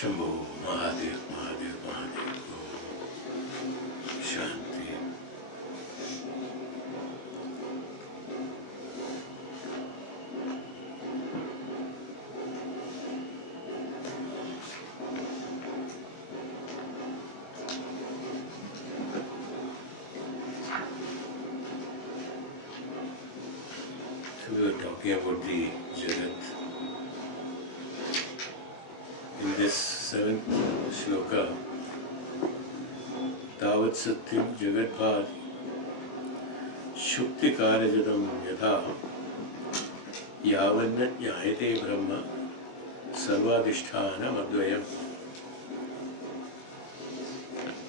Shambho, Mahadev, Mahadev, Mahadev, Shanti. So we were talking about the Jagat. In this 7th shloka, Tavat Satyam Jagat Bh.Aadi Shukti Karajadam Yatha Yavanna Jnayate Brahma Sarvadhisthana Advayam.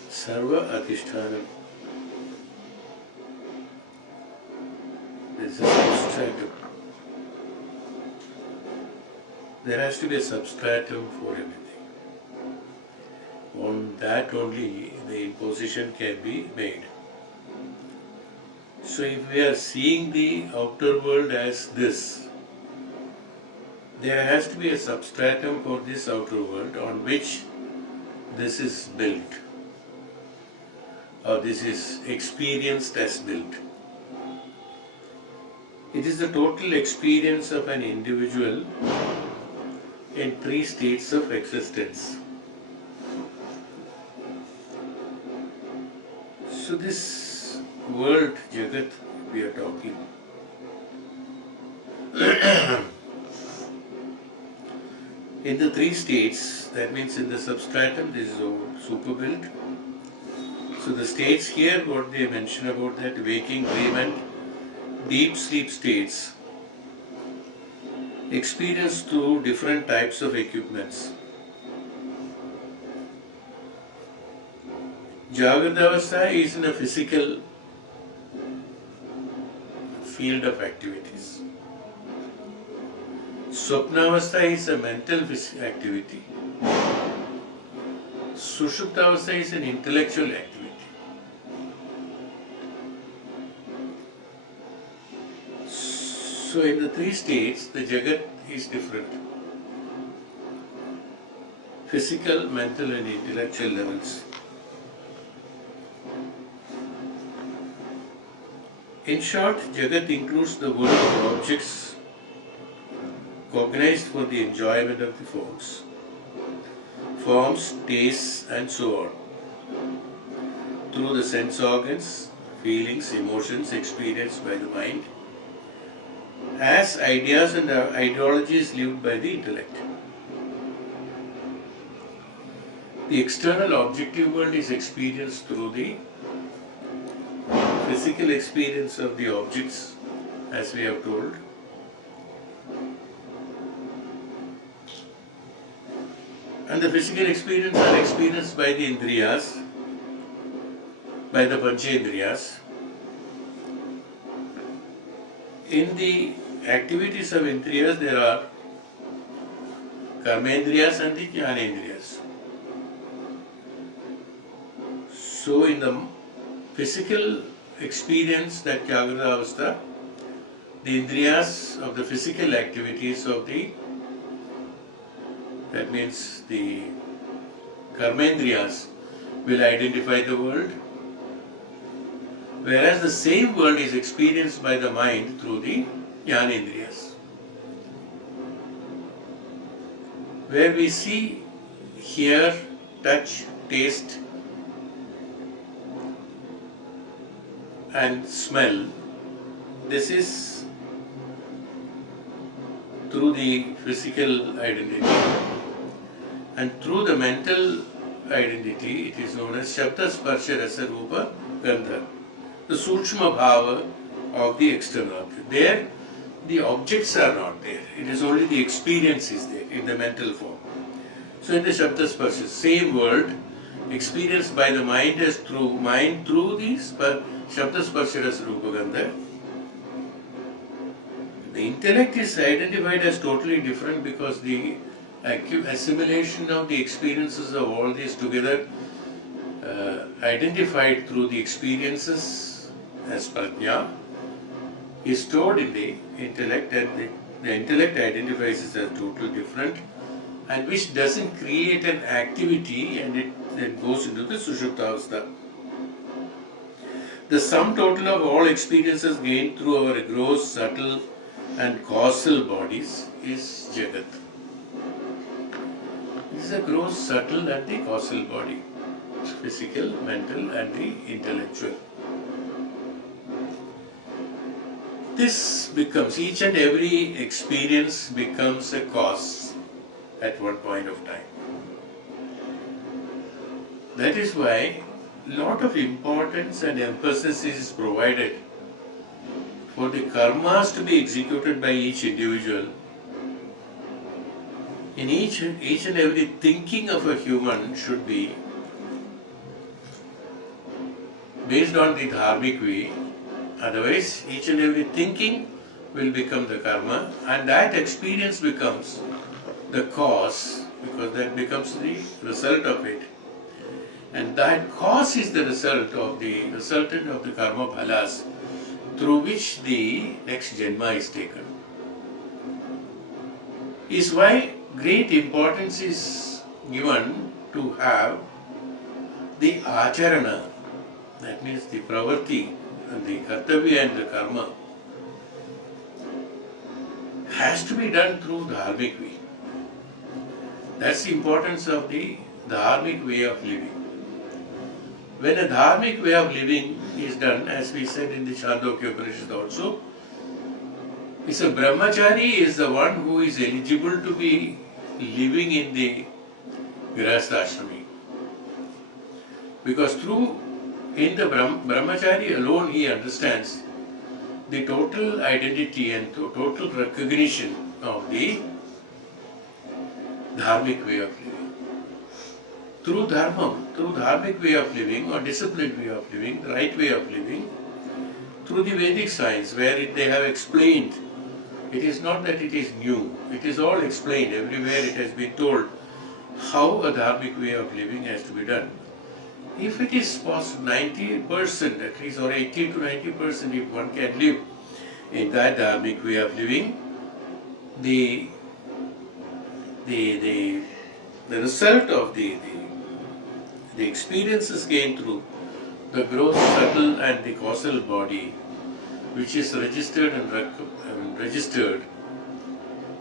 Sarva Adhisthana. This is a substratum. There has to be a substratum for everything. On that only the imposition can be made. So if we are seeing the outer world as this, there has to be a substratum for this outer world on which this is built, or this is experienced as built. It is the total experience of an individual in 3 states of existence. So this world, Jagat, we are talking, in the 3 states, that means in the substratum, this is super built. So the states here, what they mention about that, waking, dream and deep sleep states, experienced through different types of equipments. Jagat is in a physical field of activities. Swapnavastha is a mental activity. Sushuptavastha is an intellectual activity. So in the 3 states, the Jagat is different. Physical, mental and intellectual levels. In short, Jagat includes the world of objects cognized for the enjoyment of the forms, tastes and so on, through the sense organs, feelings, emotions experienced by the mind, as ideas and ideologies lived by the intellect. The external objective world is experienced through the physical experience of the objects, as we have told. And the physical experience are experienced by the Indriyas, by the Panchendriyas. In the activities of Indriyas, there are Karmendriyas and the Jnanendriyas. So in the physical experience, that Jagrata Avastha, the Indriyas of the physical activities of that means the Karmendriyas will identify the world, whereas the same world is experienced by the mind through the Jnanendriyas, where we see, hear, touch, taste and smell. This is through the physical identity, and through the mental identity it is known as Shabda Sparsha Rasa Rupa Gandha, the Sukshma Bhava of the external object. There the objects are not there, it is only the experience is there in the mental form. So in the Shabda Sparsha, same world experienced by the mind as through the Shabda Sparsha Rasa Rupa Gandha. The intellect is identified as totally different because the assimilation of the experiences of all these together, identified through the experiences as prajna, is stored in the intellect, and the intellect identifies it as totally different and which doesn't create an activity, and it then goes into the Sushuptavastha. The sum total of all experiences gained through our gross, subtle and causal bodies is Jagat. This is the gross, subtle and the causal body. Physical, mental and the intellectual. This becomes, each and every experience becomes a cause at one point of time. That is why a lot of importance and emphasis is provided for the karmas to be executed by each individual. In each and every thinking of a human should be based on the dharmic way. Otherwise, each and every thinking will become the karma, and that experience becomes the cause, because that becomes the result of it. And that cause is the resultant of the karma bhalas, through which the next janma is taken. Is why great importance is given to have the acharana, that means the pravarti, and the kartavya and the karma has to be done through the dharmic way. That's the importance of the dharmic way of living. When a dharmic way of living is done, as we said in the Chandogya Upanishad also, it's a brahmachari is the one who is eligible to be living in the grihastha ashrami. Because in the brahmachari alone he understands the total identity and total recognition of the dharmic way of living. Through dharmic way of living or disciplined way of living, the right way of living, through the Vedic science where they have explained, it is not that it is new, it is all explained, everywhere it has been told how a dharmic way of living has to be done. If it is possible, 90% at least, or 80 to 90%, if one can live in that dharmic way of living, the result of the experiences gained through the gross, subtle and the causal body, which is registered and registered,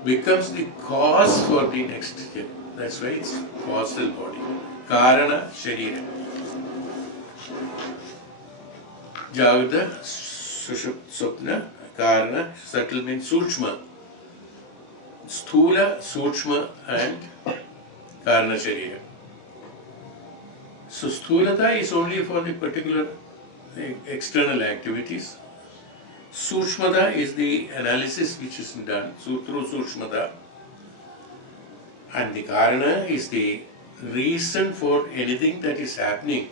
becomes the cause for the next step. That's why it's causal body. Karana Sharira. Jagat, Swapna, Karana, subtle means Sukshma. Sthula, Sukshma and Karana Sharira. So Sthulata is only for the particular external activities. Sukshmata is the analysis which is done through Sukshmata. And the Karana is the reason for anything that is happening,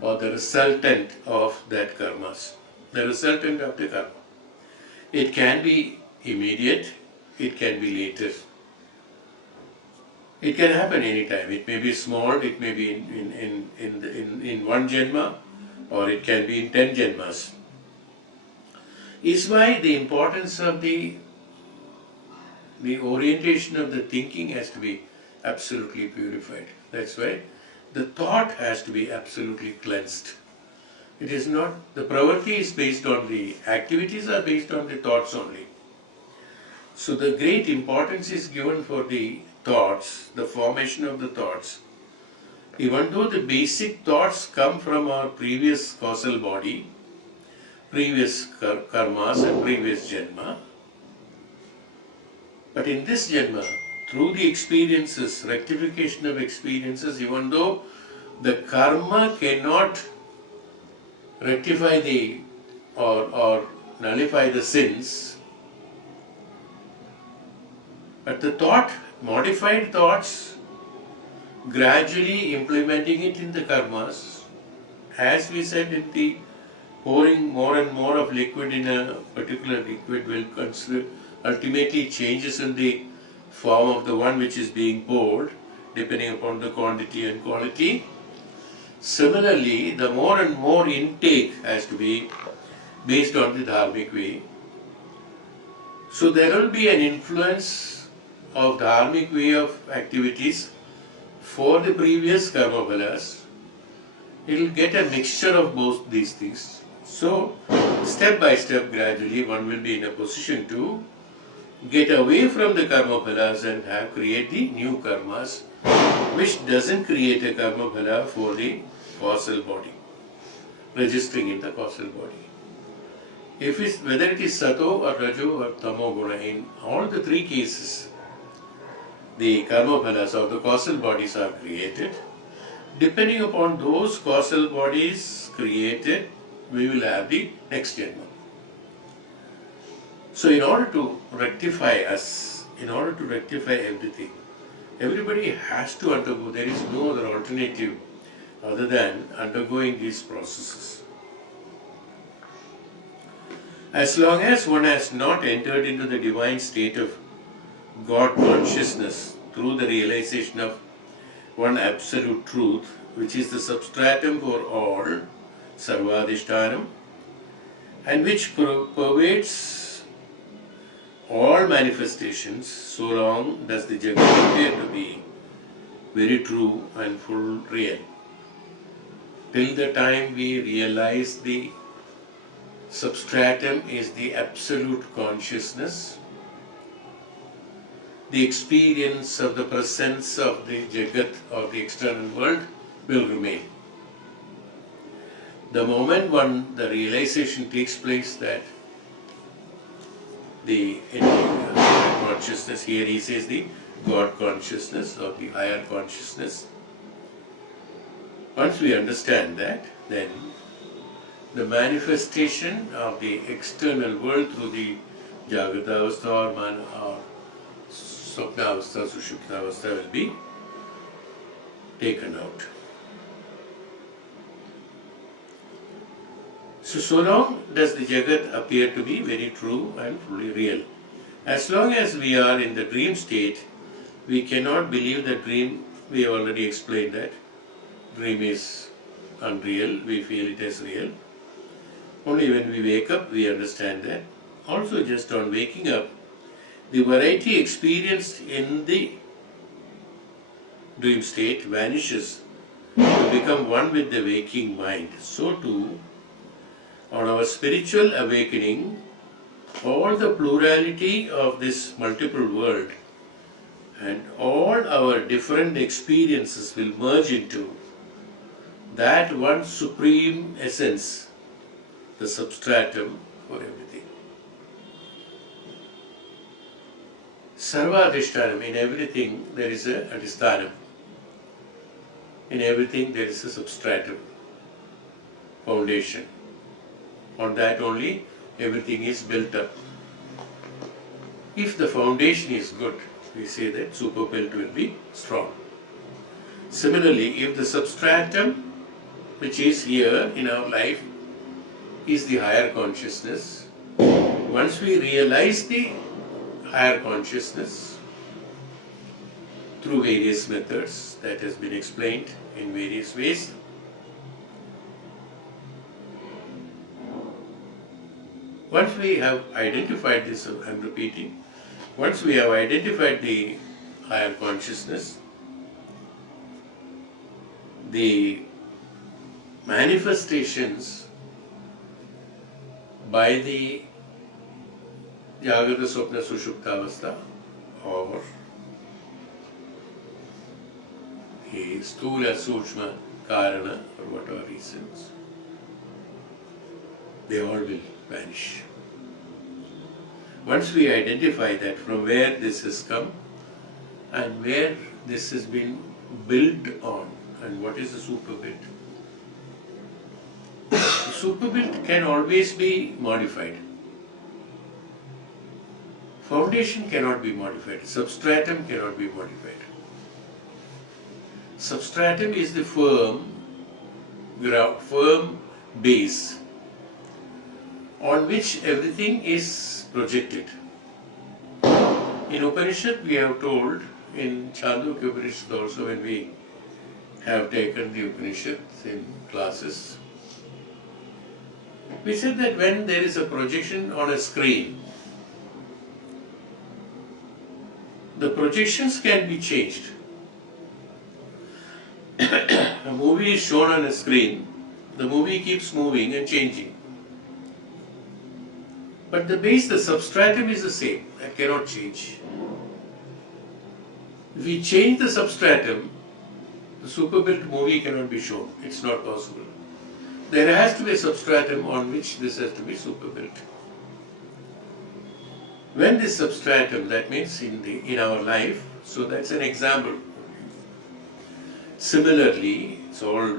or the resultant of that karmas. The resultant of the karma. It can be immediate, it can be later. It can happen anytime. It may be small, it may be in one janma, or it can be in 10 janmas. Is why the importance of the orientation of the thinking has to be absolutely purified. That's why the thought has to be absolutely cleansed. It is not, the pravarti is based on the activities are based on the thoughts only. So the great importance is given for the thoughts, the formation of the thoughts. Even though the basic thoughts come from our previous causal body, previous karmas and previous janma, but in this janma, through the experiences, rectification of experiences, even though the karma cannot rectify or nullify the sins, but the thought, modified thoughts, gradually implementing it in the karmas, as we said in the pouring more and more of liquid in a particular liquid will ultimately changes in the form of the one which is being poured, depending upon the quantity and quality. Similarly, the more and more intake has to be based on the dharmic way. So there will be an influence of dharmic way of activities for the previous karma phalas, it will get a mixture of both these things. So, step by step, gradually, one will be in a position to get away from the karma phalas and create the new karmas, which doesn't create a karma phala for the causal body, registering in the causal body. Whether it is sato or rajo or tamo guna, in all the three cases, the karma phalas or the causal bodies are created. Depending upon those causal bodies created, we will have the next janma. So in order to rectify us, in order to rectify everything, everybody has to undergo, there is no other alternative other than undergoing these processes. As long as one has not entered into the divine state of God consciousness through the realization of one absolute truth, which is the substratum for all, sarvadhishtanam, and which pervades all manifestations, so long does the Jagat appear to be very true and full real. Till the time we realize the substratum is the absolute consciousness, the experience of the presence of the Jagat or the external world will remain. The moment the realization takes place that the consciousness, here he says the God consciousness or the higher consciousness, once we understand that, then the manifestation of the external world through the Jagatavastha or Swapnavastha, Sushuptavastha will be taken out. So long does the Jagat appear to be very true and fully real. As long as we are in the dream state, we cannot believe the dream. We have already explained that dream is unreal, we feel it as real. Only when we wake up we understand that. Also, just on waking up, the variety experienced in the dream state vanishes to become one with the waking mind. So too, on our spiritual awakening, all the plurality of this multiple world and all our different experiences will merge into that one supreme essence, the substratum for everything. Sarva adhishtanam, in everything there is a adhisthanam. In everything there is a substratum, foundation. On that only everything is built up. If the foundation is good, we say that super built will be strong. Similarly, if the substratum which is here in our life is the higher consciousness, once we realize the higher consciousness through various methods that has been explained in various ways, once we have identified this, I am repeating, once we have identified the higher consciousness, the manifestations by the Jagata Swapna Sushuptavastha or the Sthula Sukshma Karana for whatever reasons, they all will vanish. Once we identify that from where this has come and where this has been built on and what is the super built. The super built can always be modified. Foundation cannot be modified. Substratum cannot be modified. Substratum is the firm base on which everything is projected. In Upanishad we have told, in Chandogya Upanishad also, when we have taken the Upanishads in classes, we said that when there is a projection on a screen, The projections can be changed. A movie is shown on a screen, the movie keeps moving and changing. But the base, the substratum is the same, that cannot change. If we change the substratum, the super-built movie cannot be shown, it's not possible. There has to be a substratum on which this has to be super-built. When this substratum, that means in our life, so that's an example. Similarly, it's all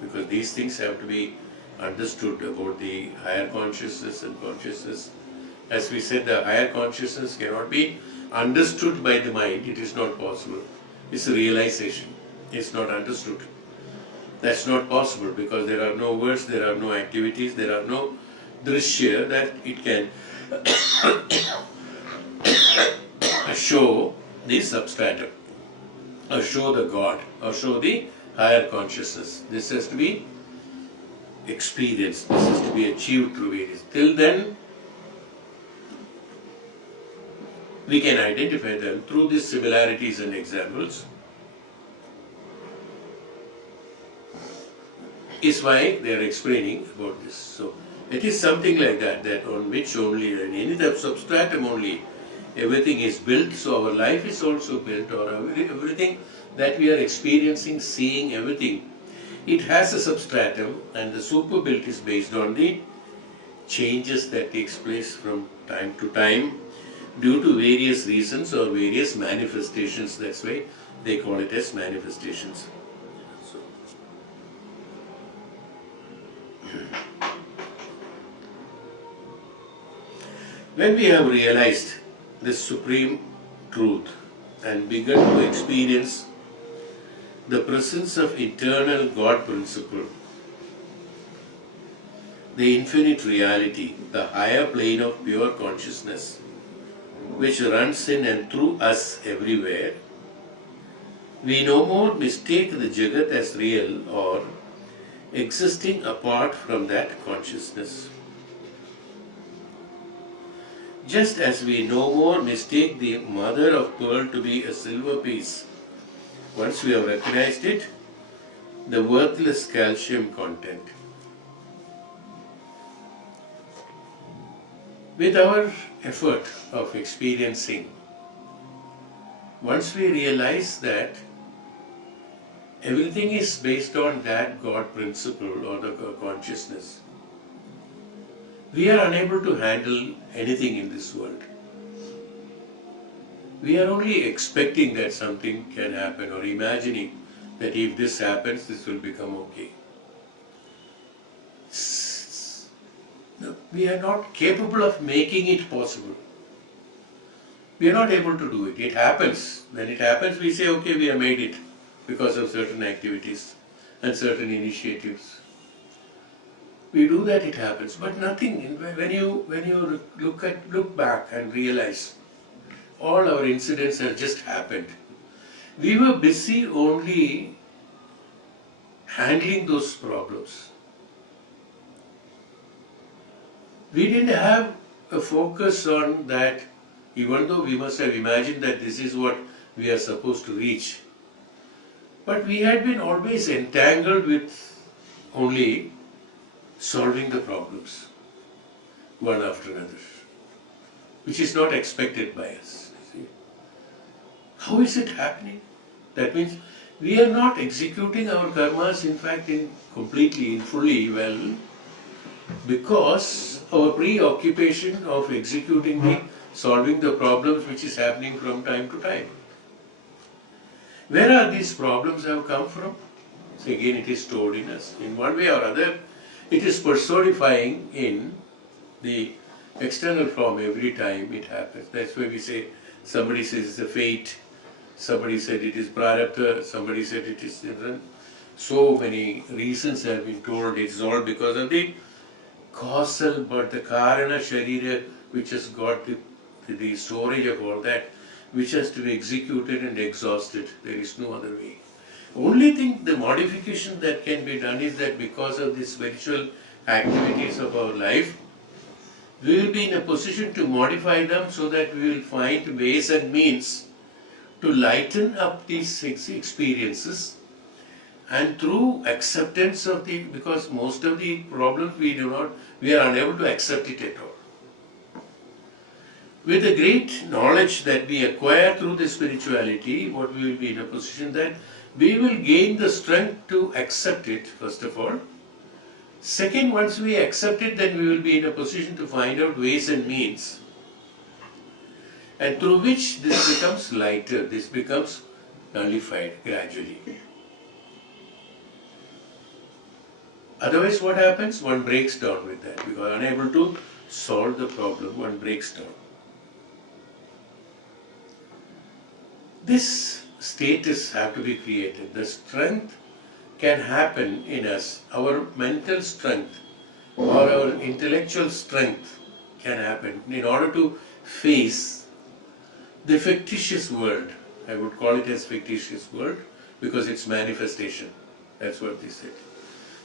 because these things have to be understood about the higher consciousness and consciousness. As we said, the higher consciousness cannot be understood by the mind, it is not possible. It's a realization, it's not understood. That's not possible because there are no words, there are no activities, there are no drishya that it can show the substratum, or show the God, or show the higher consciousness. This has to be experienced, this has to be achieved through various. Till then, we can identify them through these similarities and examples. Is why they are explaining about this. So, it is something like that, that on which only, in any type of substratum only, everything is built, so our life is also built, or everything that we are experiencing, seeing, everything, it has a substratum, and the super built is based on the changes that takes place from time to time due to various reasons or various manifestations. That's why they call it as manifestations. So, when we have realized this supreme truth and begun to experience the presence of eternal God principle, the infinite reality, the higher plane of pure consciousness, which runs in and through us everywhere, we no more mistake the Jagat as real or existing apart from that consciousness. Just as we no more mistake the mother of pearl to be a silver piece, once we have recognized it, the worthless calcium content. With our effort of experiencing, once we realize that everything is based on that God principle or the consciousness, we are unable to handle anything in this world. We are only expecting that something can happen or imagining that if this happens, this will become okay. No, we are not capable of making it possible. We are not able to do it. It happens. When it happens, we say, okay, we have made it because of certain activities and certain initiatives. We do that, it happens. But nothing. When you look back and realize all our incidents have just happened. We were busy only handling those problems. We didn't have a focus on that, even though we must have imagined that this is what we are supposed to reach. But we had been always entangled with only solving the problems, one after another, which is not expected by us. How is it happening? That means we are not executing our karmas, in fact, completely, fully well, because our preoccupation of executing solving the problems which is happening from time to time. Where are these problems have come from? So again, it is stored in us. In one way or other, it is personifying in the external form every time it happens. That's why we say, somebody says it's a fate, somebody said it is prarabdha, somebody said it is children. So many reasons have been told. It's all because of the causal, but the karana sharira, which has got the storage of all that, which has to be executed and exhausted. There is no other way. Only thing, the modification that can be done is that because of the spiritual activities of our life, we will be in a position to modify them so that we will find ways and means to lighten up these experiences, and through acceptance of the, because most of the problems we are unable to accept it at all. With the great knowledge that we acquire through the spirituality, what we will be in a position that we will gain the strength to accept it, first of all. Second, once we accept it, then we will be in a position to find out ways and means, and through which this becomes lighter, this becomes nullified gradually. Otherwise, what happens? One breaks down with that, because unable to solve the problem, one breaks down. This status have to be created. The strength can happen in us. Our mental strength or our intellectual strength can happen in order to face the fictitious world. I would call it as fictitious world because it's manifestation. That's what they said.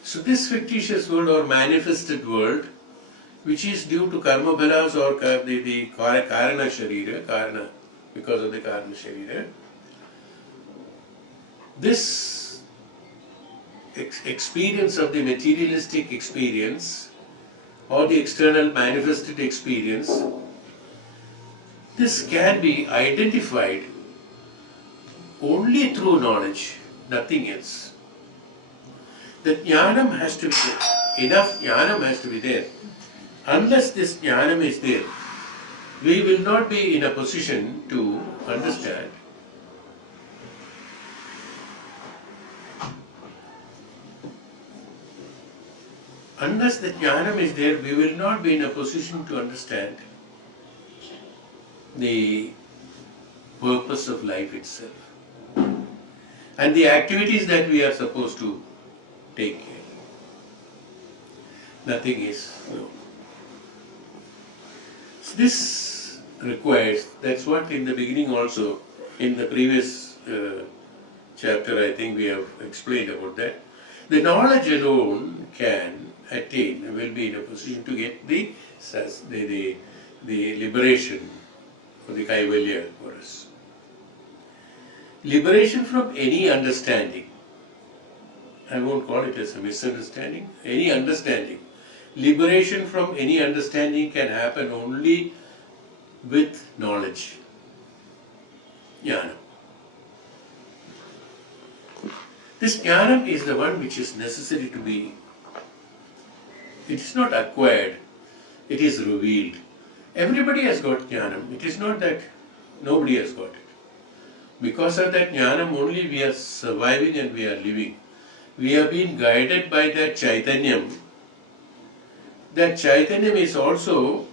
So this fictitious world or manifested world, which is due to karma bhalas or the karana sharira, karana, because of the karana sharira, this experience of the materialistic experience or the external manifested experience, this can be identified only through knowledge, nothing else. The jnanam has to be there. Enough jnanam has to be there. Unless this jnanam is there, we will not be in a position to understand. Unless the jnanam is there, we will not be in a position to understand the purpose of life itself and the activities that we are supposed to take care. Nothing is no. So this requires, that's what in the beginning also, in the previous chapter I think we have explained about that. The knowledge alone can attain, will be in a position to get the liberation for the kaivalya for us. Liberation from any understanding. I won't call it as a misunderstanding, any understanding. Liberation from any understanding can happen only with knowledge, jnana. This jnana is the one which is necessary to be, it is not acquired, it is revealed. Everybody has got jnana, it is not that nobody has got it. Because of that jnana only we are surviving and we are living. We have been guided by that Chaitanyam. That Chaitanyam is also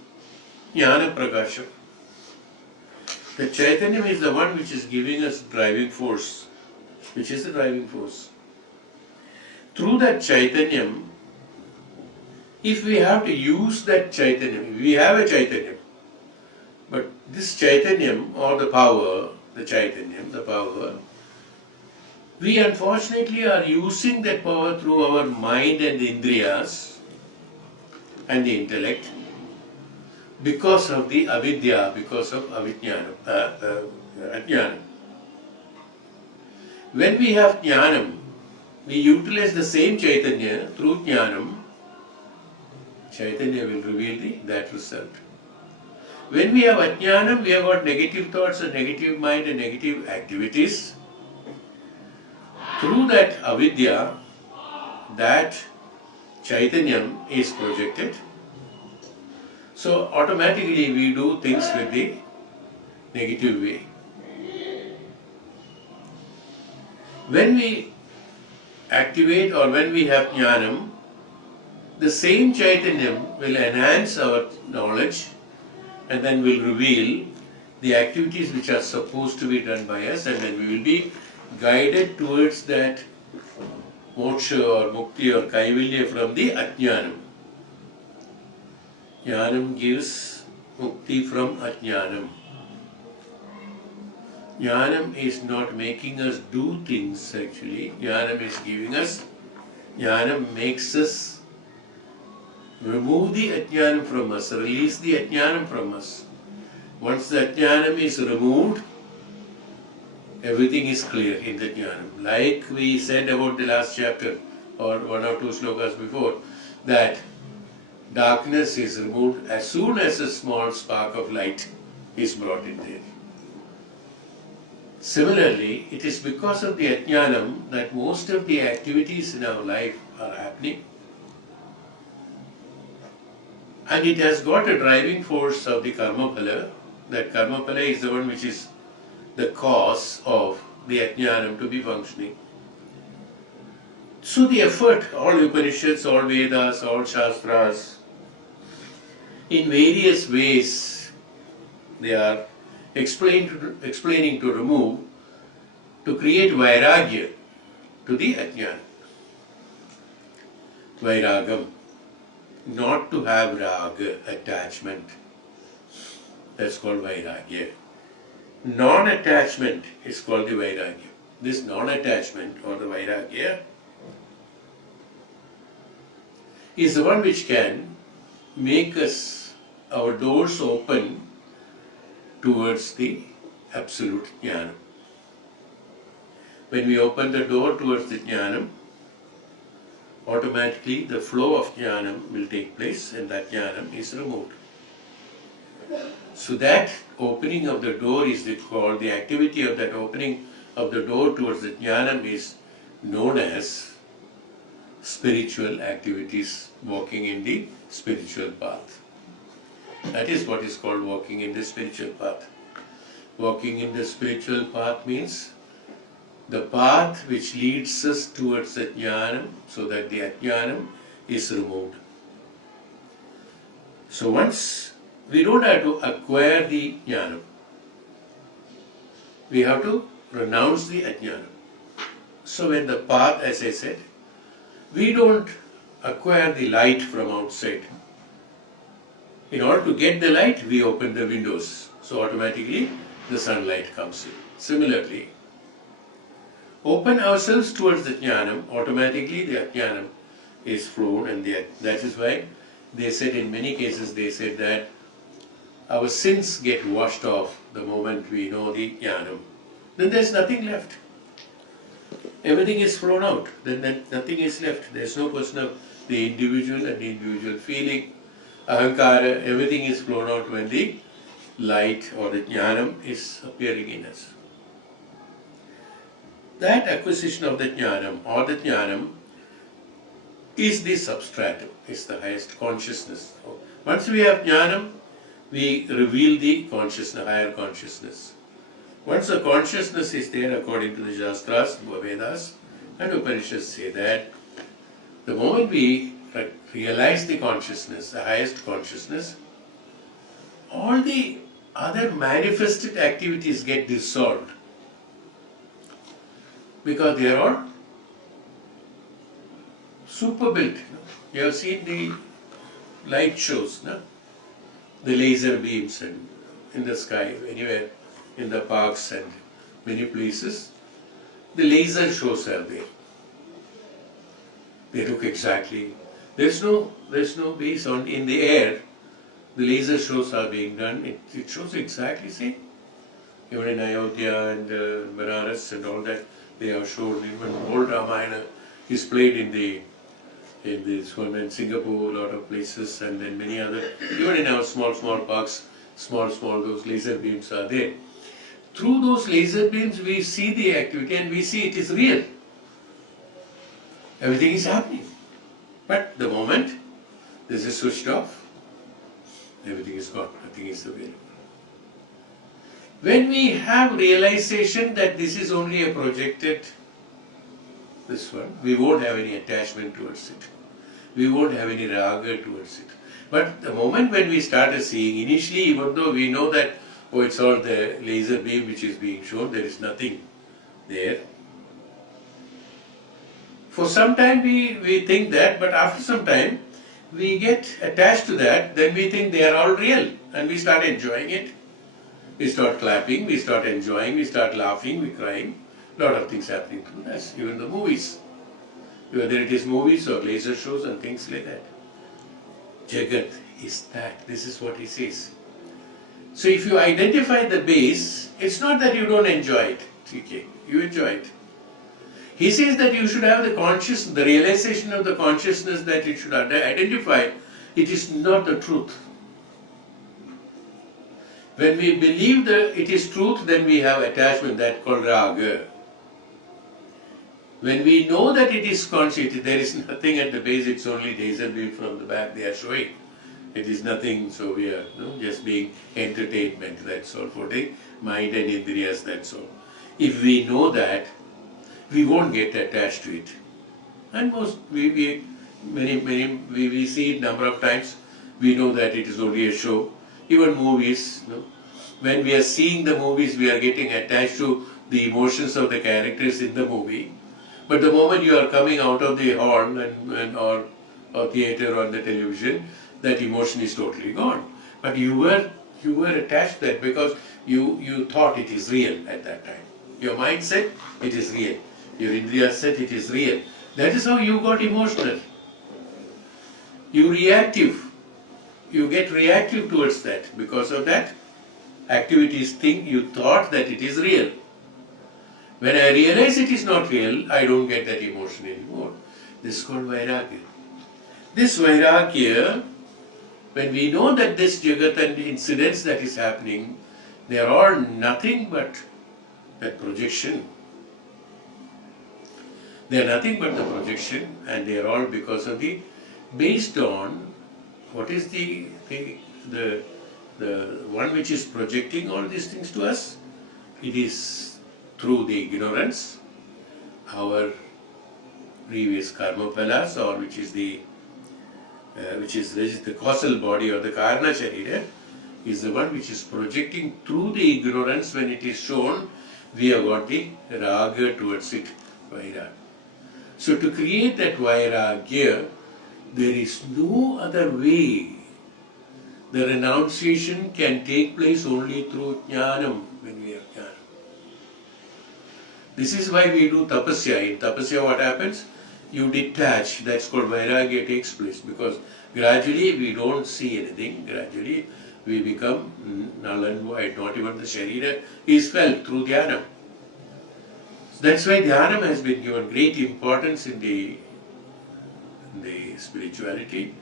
jnana prakasha. The Chaitanyam is the one which is giving us driving force, which is the driving force. Through that Chaitanyam, if we have to use that Chaitanyam, we have a Chaitanyam, but this Chaitanyam or the power, the Chaitanyam, the power, we unfortunately are using that power through our mind and the indriyas and the intellect because of the avidya, because of ajnanam. When we have jnanam, we utilize the same Chaitanya through jnanam, Chaitanya will reveal that result. When we have ajnanam, we have got negative thoughts and negative mind and negative activities. Through that avidya, that Chaitanyam is projected. So automatically we do things with the negative way. When we activate or when we have jnanam, the same Chaitanyam will enhance our knowledge and then will reveal the activities which are supposed to be done by us, and then we will be guided towards that moksha or mukti or kaivalya from the ajnanam. Jnanam gives mukti from ajnanam. Jnanam is not making us do things actually. Jnanam is giving us, jnanam makes us remove the ajnanam from us, release the ajnanam from us. Once the ajnanam is removed, everything is clear in the jnanam. Like we said about the last chapter, or one or two slokas before, that darkness is removed as soon as a small spark of light is brought in there. Similarly, it is because of the ajnanam that most of the activities in our life are happening. And it has got a driving force of the karma phala. That karma phala is the one which is the cause of the ajnanam to be functioning. So the effort, all Upanishads, all Vedas, all Shastras, in various ways they are explaining to remove, to create vairagya to the ajnana. Vairagam, not to have raga, attachment. That's called vairagya. Non-attachment is called the vairagya. This non-attachment or the vairagya is the one which can make us, our doors open towards the absolute jnana. When we open the door towards the jnanam, automatically the flow of jnanam will take place and that jnanam is removed. So that opening of the door is called, the activity of that opening of the door towards the jnanam is known as spiritual activities, walking in the spiritual path. That is what is called walking in the spiritual path. Walking in the spiritual path means the path which leads us towards the jnanam, so that the ajnanam is removed. So once we don't have to acquire the jnanam, we have to renounce the ajnanam. So when the path, as I said, we don't acquire the light from outside. In order to get the light, we open the windows. So automatically the sunlight comes in. Similarly, open ourselves towards the jnanam, automatically the jnanam is flown, and that is why they said, in many cases they said that our sins get washed off the moment we know the jnanam. Then there is nothing left. Everything is flown out. Then nothing is left. There is no question of the individual and the individual feeling, ahankara, everything is flown out when the light or the jnanam is appearing in us. That acquisition of the jnanam or the jnanam is the substratum, is the highest consciousness. Once we have jnanam, we reveal the consciousness, higher consciousness. Once the consciousness is there, according to the Shastras, Vedas and Upanishads say that the moment we realize the consciousness, the highest consciousness, all the other manifested activities get dissolved, because they are all super built. You have seen the light shows, no? The laser beams and in the sky, anywhere in the parks and many places, the laser shows are there. They look exactly. There's no base on in the air. The laser shows are being done. It shows exactly same. Even in Ayodhya and Banaras and all that, they have shown. Even old Ramayana is played in Singapore, a lot of places, and then many other. Even in our small parks, small those laser beams are there. Through those laser beams, we see the activity and we see it is real. Everything is happening. But the moment this is switched off, everything is gone, nothing is available. When we have realization that this is only a projected, this one, we won't have any attachment towards it. We won't have any raga towards it. But the moment when we started seeing, initially, even though we know that, oh, it's all the laser beam which is being shown, there is nothing there. For some time we think that, but after some time we get attached to that, then we think they are all real and we start enjoying it. We start clapping, we start enjoying, we start laughing, we crying. A lot of things happening to us, even the movies. Whether it is movies or laser shows and things like that. Jagat is that. This is what he says. So if you identify the base, it's not that you don't enjoy it. Okay, you enjoy it. He says that you should have the realization of the consciousness that it should identify. It is not the truth. When we believe that it is truth, then we have attachment, that called raga. When we know that it is conscious, there is nothing at the base, it's only laser beam from the back they are showing. It is nothing, so we are just being entertainment, that's all, for the mind and indriyas, that's all. If we know that, we won't get attached to it. And we see it number of times, we know that it is only a show. Even movies, when we are seeing the movies, we are getting attached to the emotions of the characters in the movie. But the moment you are coming out of the hall or theatre or the television, that emotion is totally gone. But you were attached to that because you thought it is real at that time. Your mind said it is real. Your indriya said it is real. That is how you got emotional. You get reactive towards that. Because of that, activities think you thought that it is real. When I realize it is not real, I don't get that emotion anymore. This is called vairagya. This vairagya, when we know that this Jagat and incidents that is happening, they are all nothing but that projection. They are nothing but the projection, and they are all because of based on what is the one which is projecting all these things to us. It is through the ignorance, our previous karma phalas, or which is the causal body or the karna sharira, is the one which is projecting through the ignorance. When it is shown, we have got the raga towards it, vairagya. So to create that vairagya, there is no other way. The renunciation can take place only through jnanam, when we have jnana. This is why we do tapasya. In tapasya what happens? You detach, that's called vairagya takes place, because gradually we don't see anything, gradually we become null and void, not even the sharira is felt through dhyana. That's why dhyana has been given great importance in the spirituality,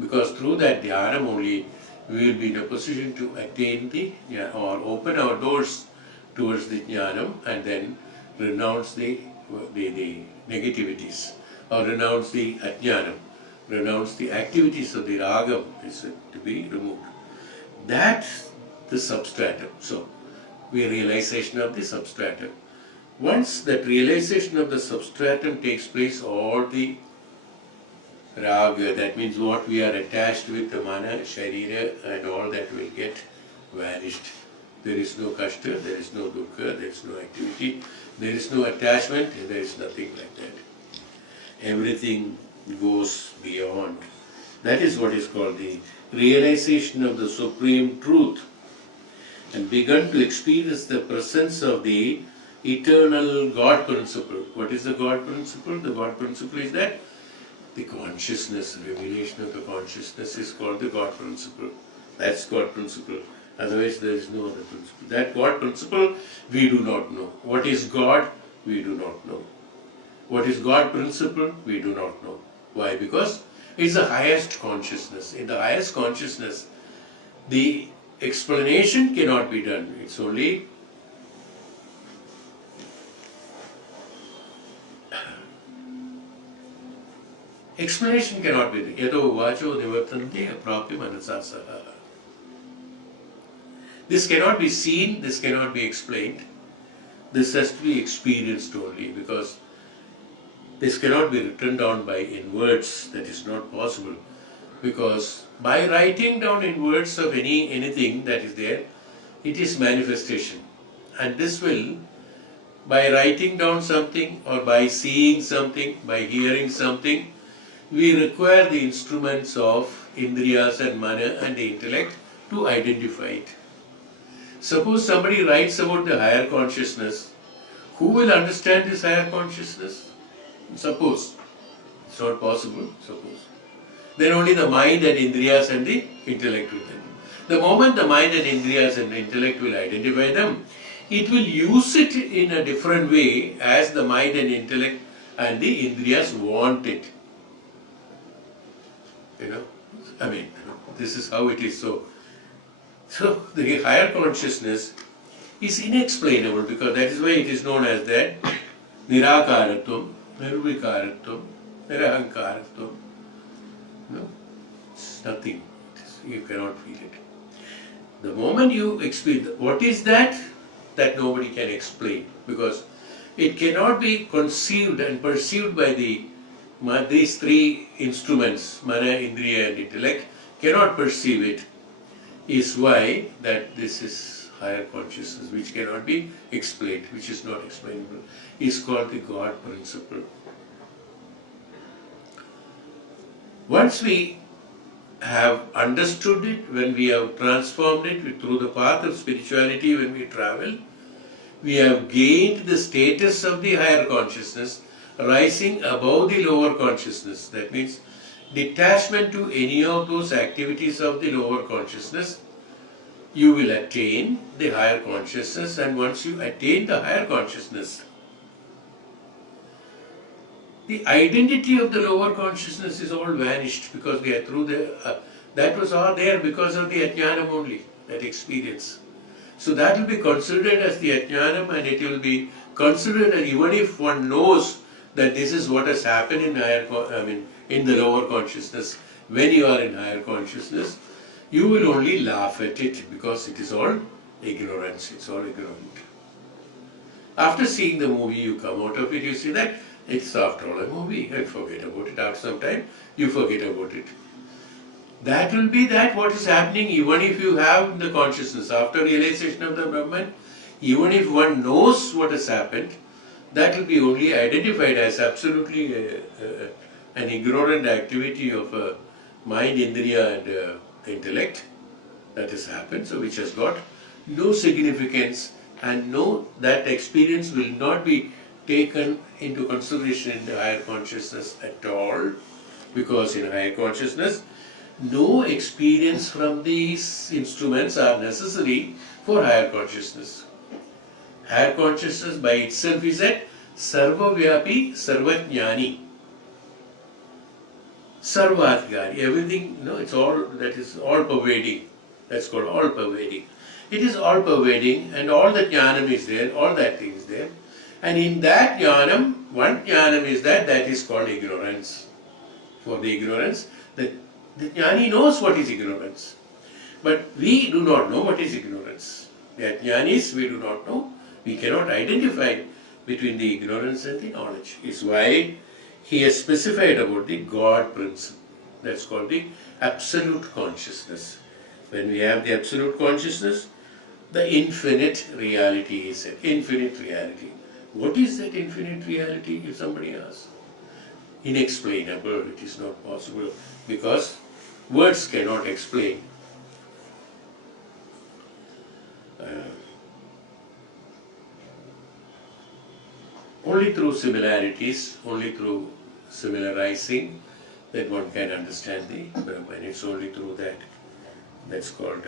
because through that dhyana only we will be in a position to attain or open our doors towards the jnanam, and then renounce the negativities, or renounce the ajnanam, renounce the activities of the ragam is to be removed. That's the substratum. So, realization of the substratum. Once that realization of the substratum takes place, all the raga, that means what we are attached with, the mana, sharira, and all that will get vanished. There is no kashta, there is no dukkha, there is no activity, there is no attachment, there is nothing like that. Everything goes beyond. That is what is called the realization of the supreme truth, and begun to experience the presence of the eternal God principle. What is the God principle? The God principle is that the consciousness, revelation of the consciousness is called the God principle. That's God principle. Otherwise there is no other principle. That God principle we do not know. What is God? We do not know. What is God principle? We do not know. Why? Because it's the highest consciousness. In the highest consciousness, the explanation cannot be done. It's only explanation cannot be done. Yato vacho nivartante aprapya manasa saha. This cannot be seen, this cannot be explained. This has to be experienced only, because this cannot be written down in words. That is not possible. Because by writing down in words of anything that is there, it is manifestation. And this will, by writing down something, or by seeing something, by hearing something, we require the instruments of indriyas and mana and the intellect to identify it. Suppose somebody writes about the higher consciousness, who will understand this higher consciousness? Suppose. It's not possible, suppose. then only the mind and indriyas and the intellect will then. The moment the mind and indriyas and the intellect will identify them, it will use it in a different way as the mind and intellect and the indriyas want it. This is how it is. So the higher consciousness is inexplainable, because that is why it is known as that Nirakaratvam, Nirvikaratvam, Nirahankaratvam. It's nothing. You cannot feel it. The moment you experience, what is that? That nobody can explain, because it cannot be conceived and perceived by these three instruments, mana, indriya and intellect, cannot perceive it, is why that this is higher consciousness, which cannot be explained, which is not explainable, is called the God principle. Once we have understood it, when we have transformed it through the path of spirituality, when we travel, we have gained the status of the higher consciousness, rising above the lower consciousness. That means detachment to any of those activities of the lower consciousness, you will attain the higher consciousness, and once you attain the higher consciousness, the identity of the lower consciousness is all vanished, because we are through that was all there because of the ajnanam only, that experience. So that will be considered as the ajnanam, and it will be considered as, even if one knows that this is what has happened in the lower consciousness, when you are in higher consciousness, you will only laugh at it, because it is all ignorance, it's all ignorant. After seeing the movie, you come out of it, you see that it's after all a movie, and forget about it. After some time, you forget about it. That will be that what is happening, even if you have the consciousness. After realization of the Brahman, even if one knows what has happened, that will be only identified as absolutely an ignorant activity of mind, indriya and intellect that has happened, so which has got no significance, and that experience will not be taken into consideration in the higher consciousness at all, because in higher consciousness, no experience from these instruments are necessary for higher consciousness. Higher consciousness by itself is at sarvavyapi, sarvajnani, sarvadhikari. Everything, it's all, that is all pervading. That's called all pervading. It is all pervading, and all the jnanam is there, all that thing is there. And in that jnanam, one jnanam is that is called ignorance. For the ignorance, the jnani knows what is ignorance. But we do not know what is ignorance. The jnanis, we do not know. We cannot identify between the ignorance and the knowledge. Is why he has specified about the God principle. That's called the absolute consciousness. When we have the absolute consciousness, the infinite reality is an infinite reality. What is that infinite reality, if somebody asks? Inexplainable. It is not possible, because words cannot explain. Only through similarities, only through similarizing, that one can understand the Brahman. It's only through that. That's called,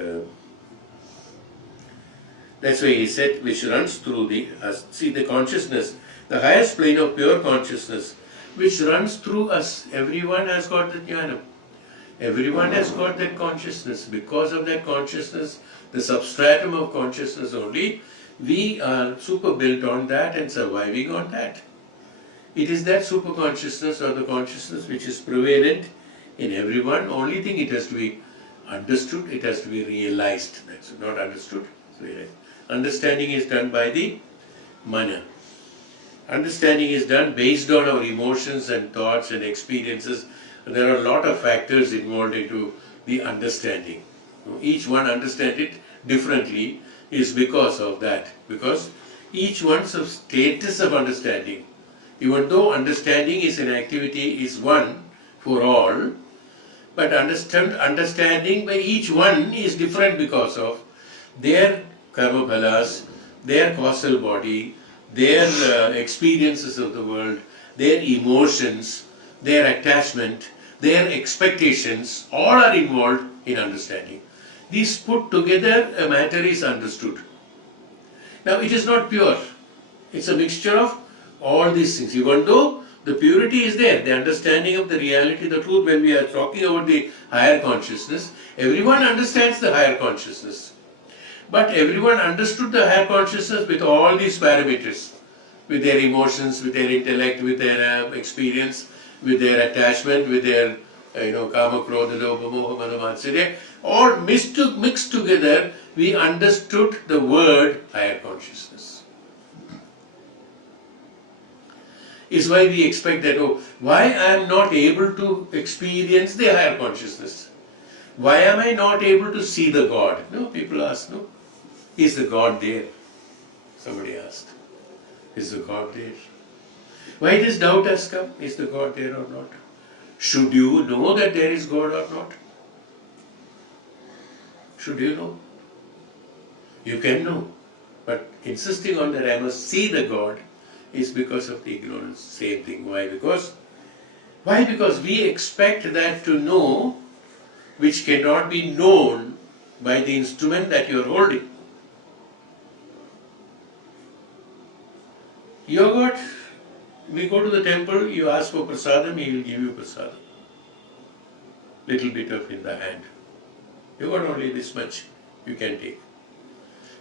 that's why he said, which runs through the consciousness, the highest plane of pure consciousness, which runs through us. Everyone has got the jnana. Everyone has got that consciousness. Because of that consciousness, the substratum of consciousness only, we are super built on that and surviving on that. It is that super consciousness or the consciousness which is prevalent in everyone. Only thing, it has to be understood, it has to be realized. That's not understood, realized. Understanding is done by the mana. Understanding is done based on our emotions and thoughts and experiences. There are a lot of factors involved into the understanding. Each one understands it differently is because of that. Because each one's status of understanding, even though understanding is an activity, is one for all, but understanding by each one is different because of their karma phalas, their causal body, their experiences of the world, their emotions, their attachment. their expectations, all are involved in understanding. These put together, a matter is understood. Now it is not pure. It's a mixture of all these things. Even though the purity is there, the understanding of the reality, the truth, when we are talking about the higher consciousness, everyone understands the higher consciousness. But everyone understood the higher consciousness with all these parameters, with their emotions, with their intellect, with their experience, with their attachment, with their kama, krodha, lobha, moha, mada, matsarya, all mixed together, we understood the word higher consciousness. Is why we expect that, why I am not able to experience the higher consciousness? Why am I not able to see the God? No, people ask, no, is the God there? Somebody asked, is the God there? Why this doubt has come? Is the God there or not? Should you know that there is God or not? Should you know? You can know. But insisting on that I must see the God is because of the ignorance. Same thing. Why? Because we expect that to know which cannot be known by the instrument that you are holding. You have got, we go to the temple, you ask for prasadam, he will give you prasadam. Little bit of in the hand. You got only this much you can take.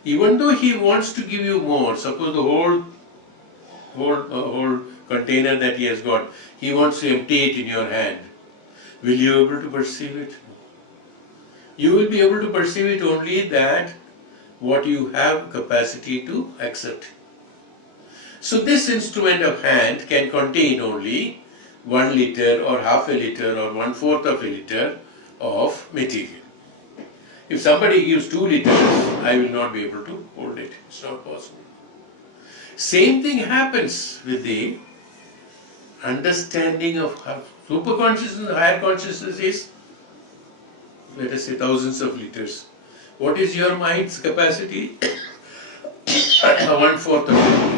Even though he wants to give you more, suppose the whole container that he has got, he wants to empty it in your hand. Will you be able to perceive it? You will be able to perceive it only that what you have capacity to accept. So this instrument of hand can contain only 1 liter or half a liter or 1/4 of a liter of material. If somebody gives 2 liters, I will not be able to hold it. It's not possible. Same thing happens with the understanding of super consciousness, higher consciousness is, let us say, thousands of liters. What is your mind's capacity? 1/4 of a liter.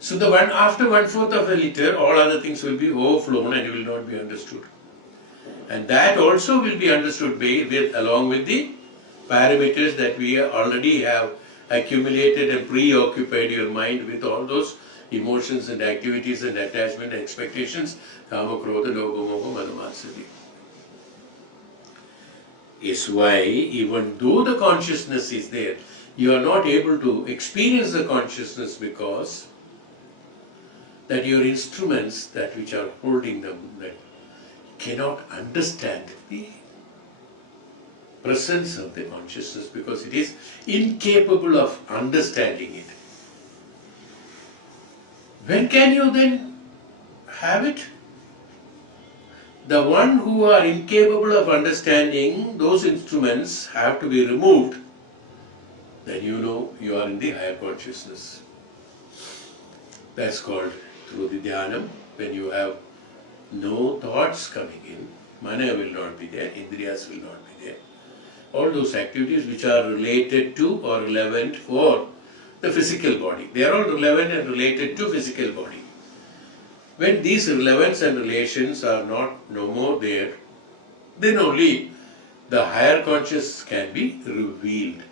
So after 1/4 of a liter, all other things will be overflown and will not be understood. And that also will be understood along with the parameters that we already have accumulated and preoccupied your mind with all those emotions and activities and attachment and expectations, kama, krodha, lobha, moha, mada, matsarya. Is why even though the consciousness is there, you are not able to experience the consciousness because that your instruments, that which are holding them, that cannot understand the presence of the consciousness because it is incapable of understanding it. When can you then have it? The one who are incapable of understanding those instruments have to be removed, then you know you are in the higher consciousness. That's called through the dhyanam, when you have no thoughts coming in, mana will not be there, indriyas will not be there. All those activities which are related to or relevant for the physical body, they are all relevant and related to physical body. When these relevance and relations are no more there, then only the higher consciousness can be revealed.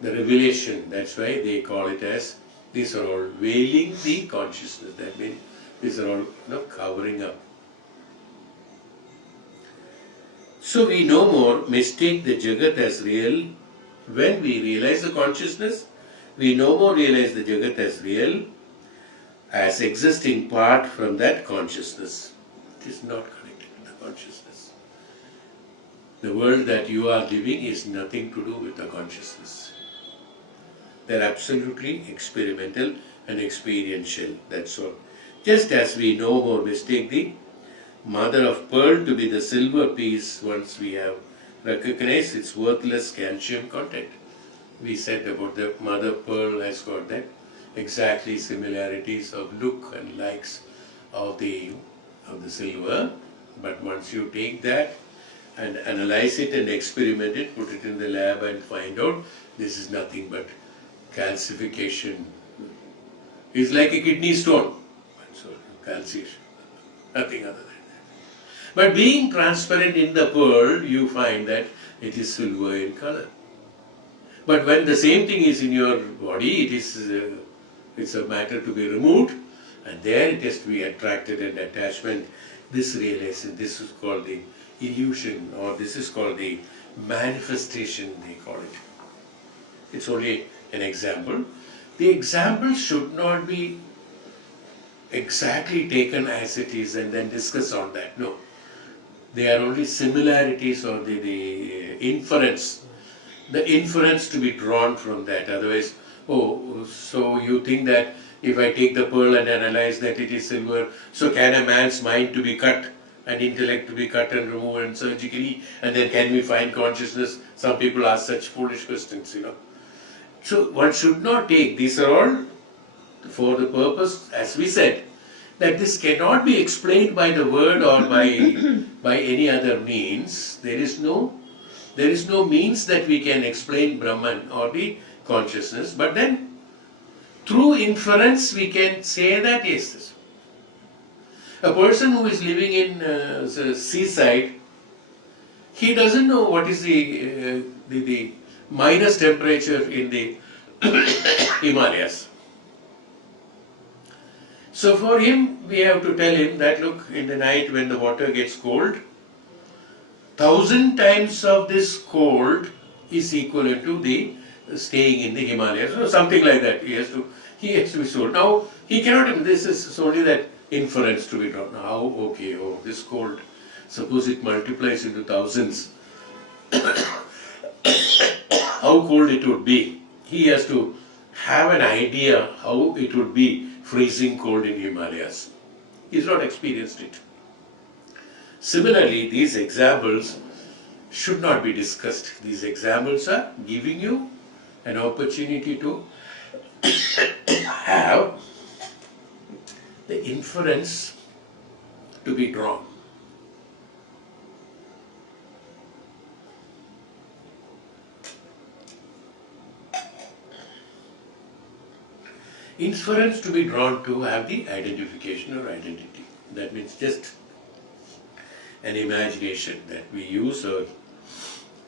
The revelation, that's why they call it as, these are all veiling the consciousness. That means these are all covering up. So we no more mistake the Jagat as real. When we realize the consciousness, we no more realize the Jagat as real, as existing part from that consciousness. It is not connected to the consciousness. The world that you are living is nothing to do with the consciousness. They are absolutely experimental and experiential, that's all. Just as we no more mistake the mother of pearl to be the silver piece once we have recognized its worthless calcium content. We said about the mother pearl has got that exactly similarities of look and likes of the silver, but once you take that and analyze it and experiment it, put it in the lab and find out this is nothing but calcification. It's like a kidney stone. So calcification. nothing other than that. But being transparent in the pearl, you find that it is silver in color. But when the same thing is in your body, it's a matter to be removed, and there it has to be attracted and attachment. This realization, this is called the illusion, or this is called the manifestation, they call it. It's only an example. The example should not be exactly taken as it is and then discuss on that. No. They are only similarities or the inference. The inference to be drawn from that. Otherwise, oh, so you think that if I take the pearl and analyze that it is silver, so can a man's mind to be cut and intellect to be cut and removed and surgically, and then can we find consciousness? Some people ask such foolish questions, So one should not take, these are all for the purpose, as we said, that this cannot be explained by the word or by any other means. There is no means that we can explain Brahman or the consciousness, but then through inference we can say that yes, a person who is living in the seaside, he doesn't know what is the minus temperature in the Himalayas. So for him, we have to tell him that look, in the night when the water gets cold, 1,000 times of this cold is equivalent to the staying in the Himalayas, or something like that. He has to be told. Now he cannot. This is only that inference to be drawn. Now, okay, this cold. Suppose it multiplies into thousands. How cold it would be. He has to have an idea how it would be freezing cold in Himalayas. He's not experienced it. Similarly, these examples should not be discussed. These examples are giving you an opportunity to have the inference to be drawn. Inference to be drawn to have the identification or identity. That means just an imagination that we use, or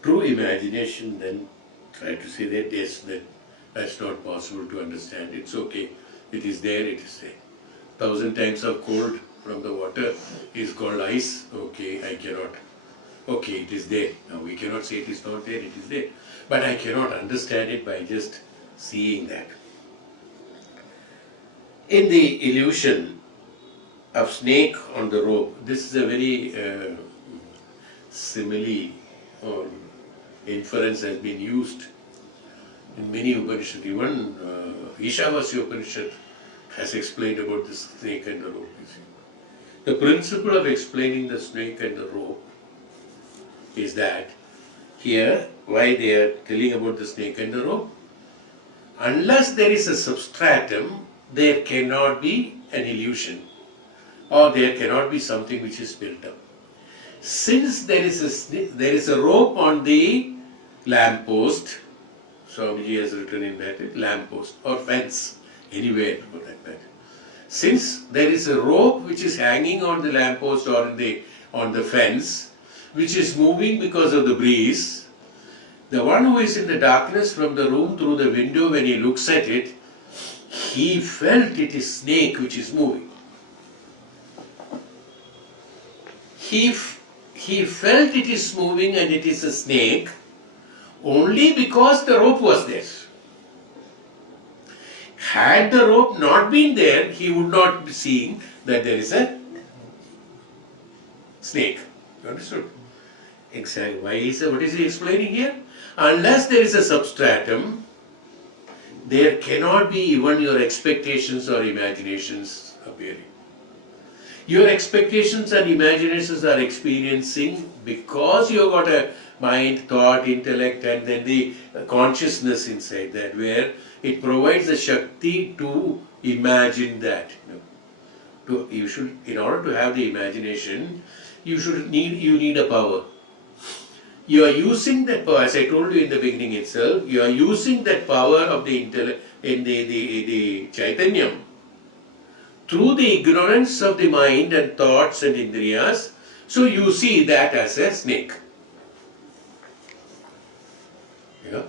true imagination, then try to say that yes, that's not possible to understand. It's okay. It is there, it is there. 1,000 times of cold from the water is called ice. Okay, I cannot. Okay, it is there. Now we cannot say it is not there, it is there. But I cannot understand it by just seeing that. In the illusion of snake on the rope, this is a very simile or inference has been used in many Upanishads. Even Ishavasya Upanishad has explained about the snake and the rope. The principle of explaining the snake and the rope is that here, why they are telling about the snake and the rope, unless there is a substratum, there cannot be an illusion, or there cannot be something which is built up. Since there is a rope on the lamppost, Swamiji has written in that, lamppost or fence, anywhere for that matter. Since there is a rope which is hanging on the lamppost or on the fence, which is moving because of the breeze, the one who is in the darkness from the room through the window, when he looks at it, he felt it is snake which is moving. He felt it is moving and it is a snake only because the rope was there. Had the rope not been there, he would not be seeing that there is a snake. You understood? Exactly. What is he explaining here? Unless there is a substratum, there cannot be even your expectations or imaginations appearing. Your expectations and imaginations are experiencing because you have got a mind, thought, intellect, and then the consciousness inside that, where it provides the Shakti to imagine that. In order to have the imagination, you need a power. You are using that power, as I told you in the beginning itself, you are using that power of the intellect in the Chaitanyam through the ignorance of the mind and thoughts and indriyas, so you see that as a snake. Yeah.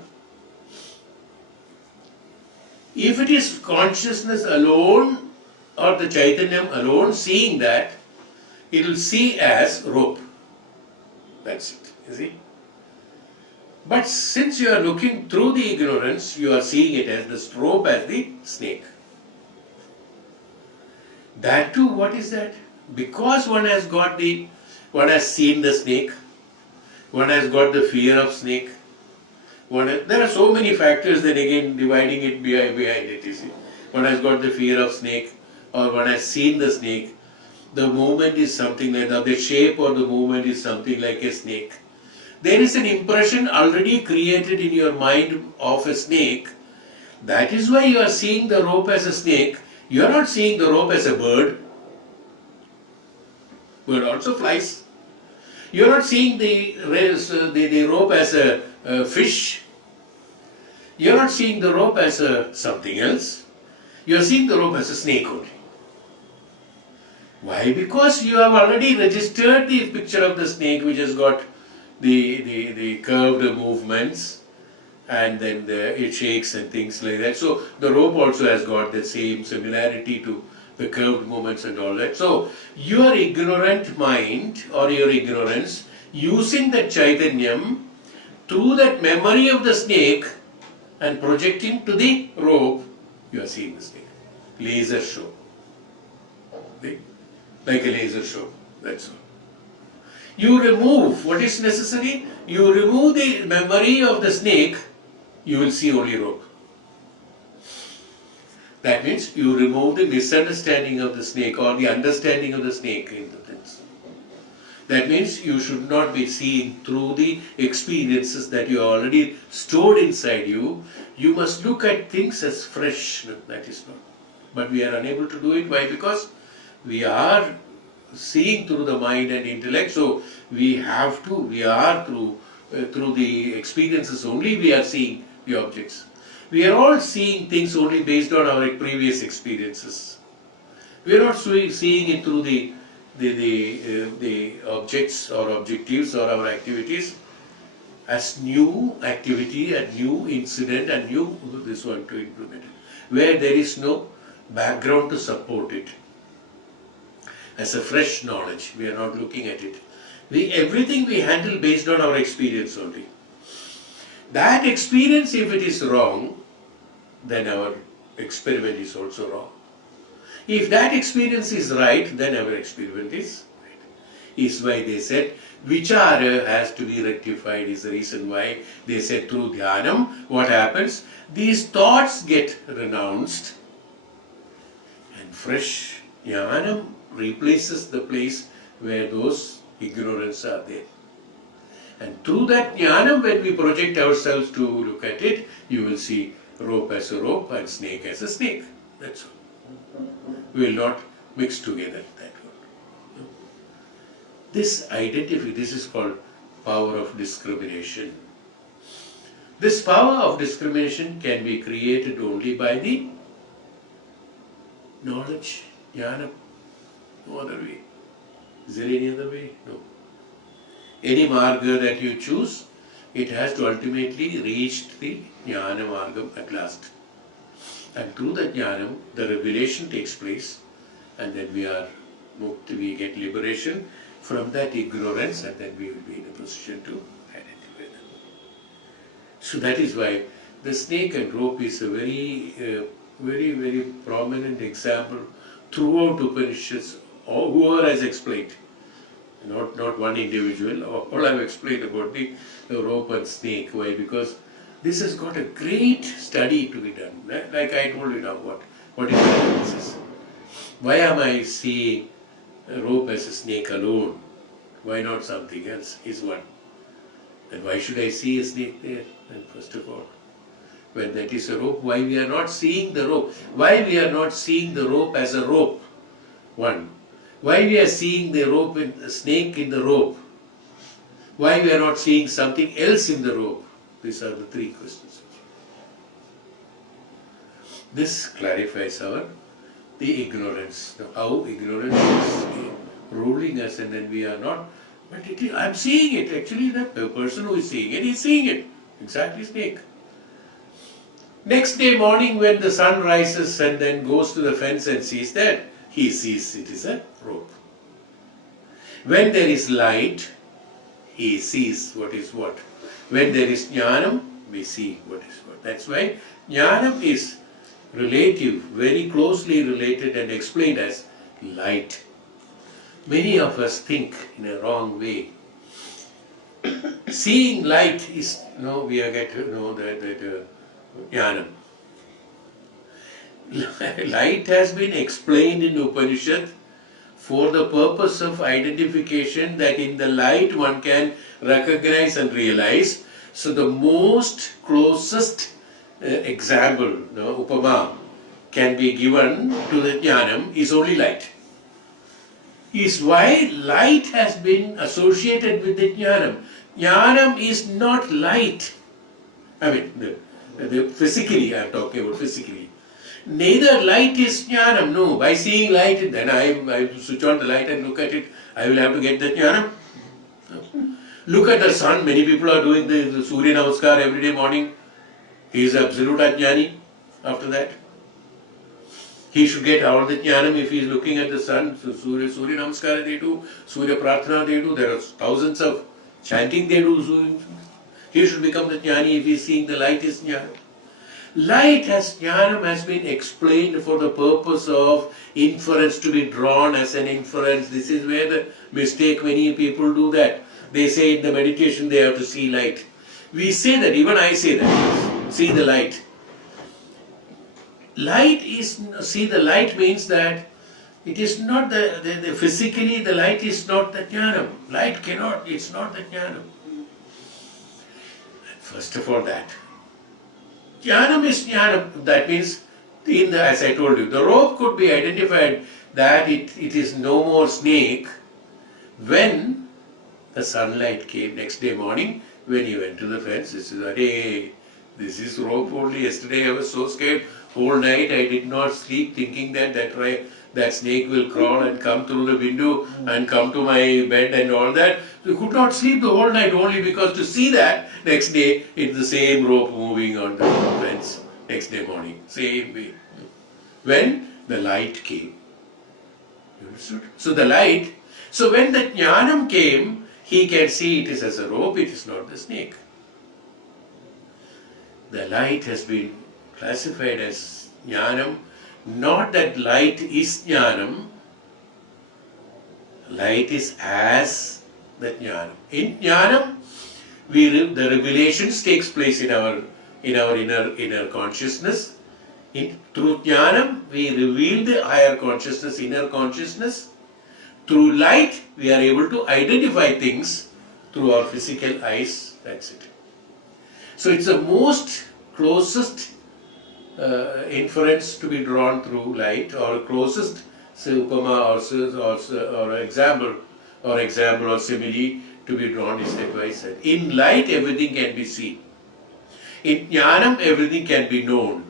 If it is consciousness alone or the Chaitanyam alone seeing that, it will see as rope. That's it, you see. But since you are looking through the ignorance, you are seeing it as the rope, as the snake. That too, what is that? Because one has seen the snake, one has got the fear of snake. There are so many factors, then again dividing it behind it, you see. One has got the fear of snake, or one has seen the snake. The movement is something like that, the shape or the movement is something like a snake. There is an impression already created in your mind of a snake. That is why you are seeing the rope as a snake. You are not seeing the rope as a bird. Bird also flies. You are not seeing the rope as a fish. You are not seeing the rope as something else. You are seeing the rope as a snake only. Why? Because you have already registered the picture of the snake, which has got the curved movements, and then it shakes and things like that. So the rope also has got the same similarity to the curved movements and all that. So your ignorant mind or your ignorance, using that Chaitanyam through that memory of the snake and projecting to the rope, you are seeing the snake. Laser show. See? Like a laser show. That's all. You remove what is necessary. You remove the memory of the snake, you will see only rope. That means you remove the misunderstanding of the snake or the understanding of the snake in the sense. That means you should not be seeing through the experiences that you already stored inside you. You must look at things as fresh. That is not. But we are unable to do it. Why? Because we are seeing through the mind and intellect. So we are through the experiences only we are seeing the objects. We are all seeing things only based on our previous experiences. We are not seeing it through the objects or objectives or our activities as new activity, a new incident, and new this one to implement it, where there is no background to support it. As a fresh knowledge, we are not looking at it. Everything we handle based on our experience only. That experience, if it is wrong, then our experiment is also wrong. If that experience is right, then our experiment is right. Is why they said vichara has to be rectified, is the reason why they said through dhyanam, what happens? These thoughts get renounced and fresh jnanam replaces the place where those ignorance are there. And through that jnanam, when we project ourselves to look at it, you will see rope as a rope and snake as a snake. That's all. We will not mix together that one. This identity, this is called power of discrimination. This power of discrimination can be created only by the knowledge, jnana. No other way. Is there any other way? No. Any marga that you choose, it has to ultimately reach the jnana margam at last. And through that jnanam, the revelation takes place, and then we get liberation from that ignorance, and then we will be in a position to identify them. So that is why the snake and rope is a very prominent example throughout Upanishads, or whoever has explained. Not one individual. All I have explained about the rope and snake. Why? Because this has got a great study to be done. Like I told you now, what is the analysis? Why am I seeing a rope as a snake alone? Why not something else? Is one. And why should I see a snake there? And first of all, when that is a rope, why we are not seeing the rope? Why we are not seeing the rope as a rope? One. Why we are seeing the snake in the rope? Why we are not seeing something else in the rope? These are the three questions. This clarifies our the ignorance, how ignorance is ruling us, and then we are not. But I'm seeing it. Actually, the person who is seeing it is seeing it. Exactly, snake. Next day morning, when the sun rises and then goes to the fence and sees that, he sees it is a rope. When there is light, he sees what is what. When there is jnanam, we see what is what. That's why jnanam is relative, very closely related and explained as light. Many of us think in a wrong way. Seeing light is, we are get to know that jnanam. Light has been explained in Upanishad for the purpose of identification, that in the light one can recognize and realize. So the most closest example, upama, can be given to the jnanam is only light. Is why light has been associated with the jnanam. Jnanam is not light. I mean, physically, I am talking about physically. Neither light is jnanam, no. By seeing light, then I switch on the light and look at it, I will have to get the jnanam. Look at the sun, many people are doing the Surya Namaskar every day morning. He is absolute ajnani after that. He should get all the jnanam if he is looking at the sun. So Surya Namaskar they do, Surya Prarthana they do, there are thousands of chanting they do. He should become the jnani if he is seeing the light is jnana. Light as jnanam has been explained for the purpose of inference to be drawn as an inference. This is where the mistake many people do that. They say in the meditation they have to see light. We say that, even I say that, see the light. See the light means that it is not the physically the light is not the jnanam. Light cannot, it's not the jnanam. First of all that. Jnanam is jnanam, that means, as I told you, the rope could be identified that it is no more snake when the sunlight came next day morning, when he went to the fence. This is rope only. Yesterday I was so scared, whole night I did not sleep, thinking that snake will crawl and come through the window and come to my bed and all that. So I could not sleep the whole night, only because to see that next day it's the same rope moving on the fence next day morning, same way. When the light came. You understood? So the light, so when the jnanam came, he can see it is as a rope, it is not the snake. The light has been classified as jnanam, not that light is jnanam, light is as the jnanam. In jnanam, the revelations takes place in our inner consciousness. Through jnanam, we reveal the higher consciousness, inner consciousness. Through light, we are able to identify things through our physical eyes. That's it. So it's the most closest inference to be drawn through light, or closest upama or example or simile to be drawn is step by step. In light, everything can be seen. In jnanam, everything can be known.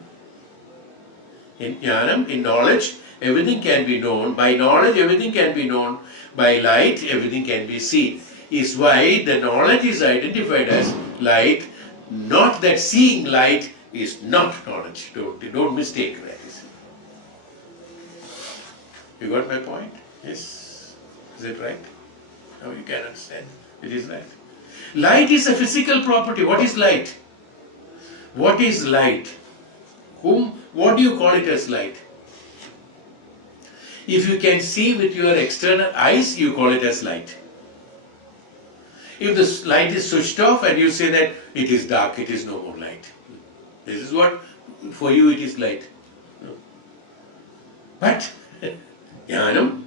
In jnanam, in knowledge, everything can be known. By knowledge, everything can be known. By light, everything can be seen. Is why the knowledge is identified as light, not that seeing light is not knowledge. Don't mistake that. You got my point? Yes? Is it right? Now you can understand. It is right. Light is a physical property. What is light? What is light? What do you call it as light? If you can see with your external eyes, you call it as light. If the light is switched off and you say that it is dark, it is no more light. This is what, for you it is light. But jnanam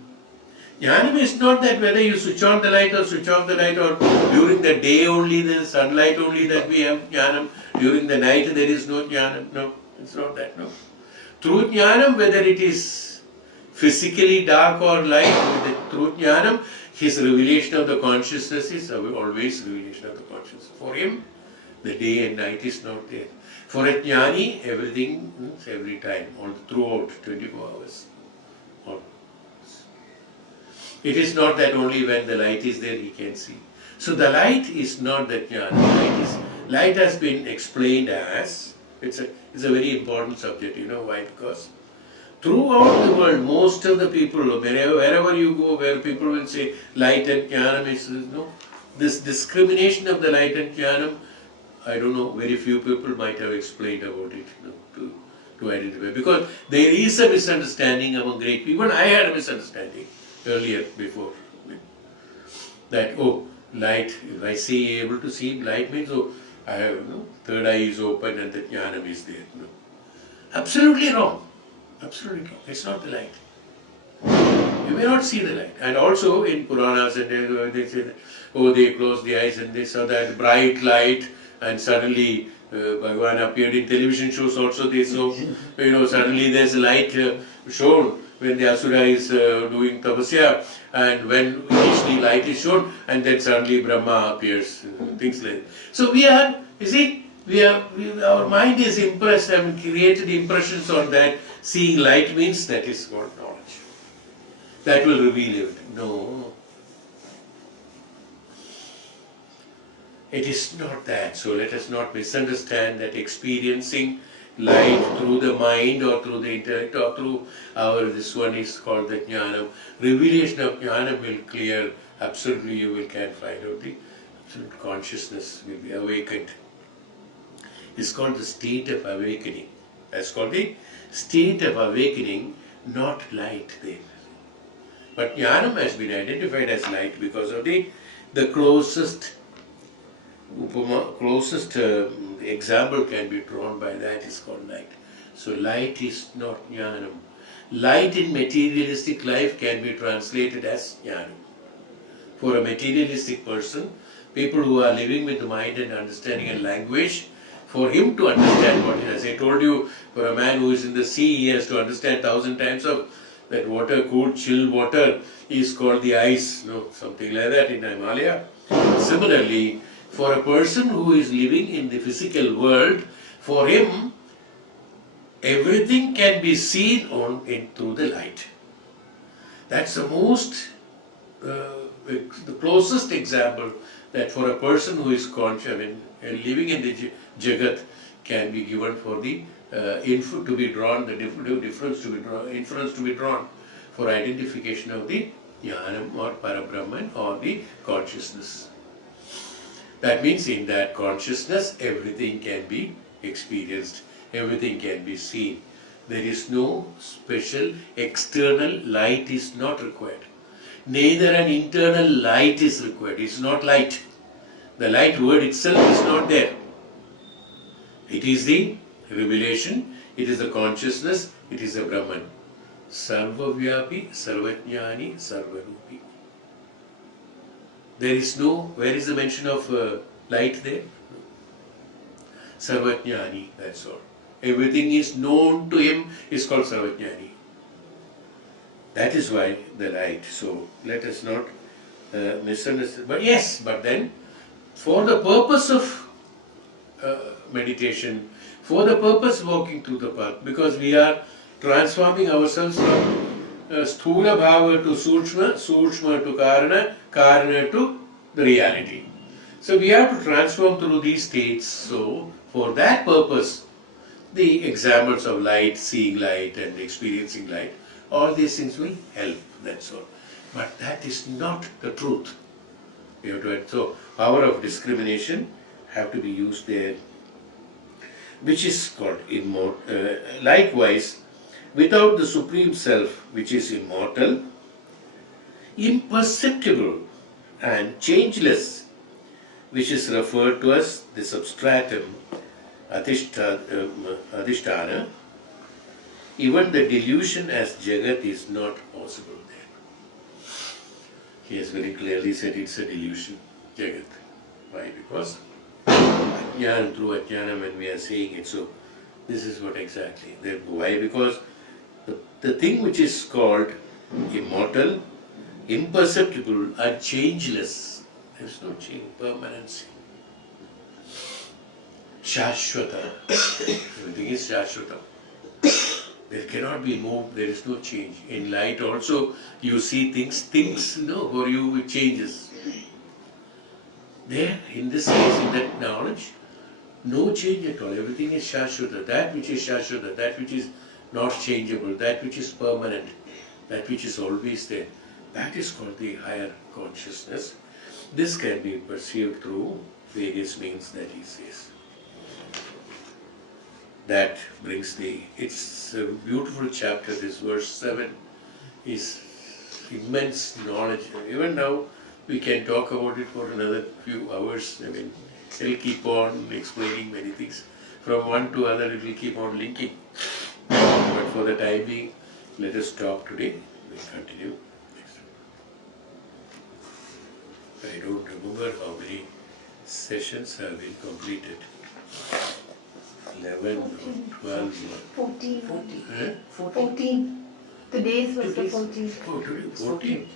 is not that whether you switch on the light or switch off the light, or during the day only, the sunlight only that we have jnanam, during the night there is no jnanam. No, it's not that, no. Through jnanam, whether it is physically dark or light, through jnanam, his revelation of the consciousness is always revelation of the consciousness. For him, the day and night is not there. For a jnani, everything, every time, all throughout 24 hours. It is not that only when the light is there he can see. So the light is not the jnana. Light has been explained as, it's a very important subject, you know why? Because throughout the world, most of the people, wherever you go, where people will say light and jnanam is, this discrimination of the light and jnanam, I don't know, very few people might have explained about it, to identify. Because there is a misunderstanding among great people. Even I had a misunderstanding earlier, before, that, oh, light, if I see able to see, light means, oh, I have, third eye is open and the jnanam is there. Absolutely wrong. Absolutely wrong. It's not the light. You may not see the light. And also in Puranas, and they say that, oh, they close the eyes and they saw that bright light, and suddenly Bhagavan appeared in television shows also. They saw, suddenly there's a light shown when the Asura is doing tapasya, and when initially light is shown, and then suddenly Brahma appears, things like that. So we are, you see, our mind is impressed and created impressions on that. Seeing light means that is called knowledge. That will reveal everything. No. It is not that. So let us not misunderstand that experiencing light through the mind or through the intellect or through this one is called the jnanam. Revelation of jnanam will clear, absolutely you can find out the absolute consciousness will be awakened. It's called the state of awakening. That's called the state of awakening, not light there. But jnanam has been identified as light because of the closest example can be drawn by that is called light. So light is not jnanam. Light in materialistic life can be translated as jnanam. For a materialistic person, people who are living with the mind and understanding and language, for him to understand what it is. As I told you, for a man who is in the sea, he has to understand 1,000 times of that water, cool, chill water is called the ice, something like that in Himalaya. Similarly, for a person who is living in the physical world, for him, everything can be seen through the light. That's the most, the closest example that for a person who is conscious, living in the Jagat can be given for the input to be drawn, the difference to be drawn, inference to be drawn for identification of the jnanam or Parabrahman or the consciousness. That means in that consciousness everything can be experienced, everything can be seen. There is no special external light is not required. Neither an internal light is required. It's not light. The light word itself is not there. It is the revelation, it is the consciousness, it is the Brahman. Sarvavyapi, Sarvajnani, Sarvarupi. There is no, where is the mention of light there? Sarvajnani, that's all. Everything is known to him is called Sarvajnani. That is why the light. So let us not misunderstand. But yes, but then for the purpose of meditation, for the purpose of walking through the path, because we are transforming ourselves from sthula bhava to sukshma, sukshma to karana, karana to the reality. So we have to transform through these states. So for that purpose, the examples of light, seeing light and experiencing light, all these things will help, that's all. But that is not the truth. We have to, so power of discrimination have to be used there, which is called immortal. Likewise, without the Supreme Self, which is immortal, imperceptible and changeless, which is referred to as the substratum, adhisthana, even the delusion as Jagat is not possible there. He has very clearly said it's a delusion, Jagat. Why? Because Ajnana, through Ajnana, when we are saying it, so this is what exactly. Why? Because the thing which is called immortal, imperceptible and changeless, there is no change, permanency. Shashwata, everything is Shashwata. There cannot be there is no change. In light also, you see things, no, for you it changes. There, in this case, in that knowledge, no change at all. Everything is Shashwata. That which is Shashwata, that which is not changeable, that which is permanent, that which is always there. That is called the higher consciousness. This can be perceived through various means that he says. That brings it's a beautiful chapter. This verse 7 is immense knowledge. Even now we can talk about it for another few hours. I mean, it'll keep on explaining many things. From one to other it will keep on linking. But for the time being, let us stop today. We'll continue next time. I don't remember how many sessions have been completed. 11 or 12 or 14. 14. Eh? 14. Today's was the 14th. Oh, today 14.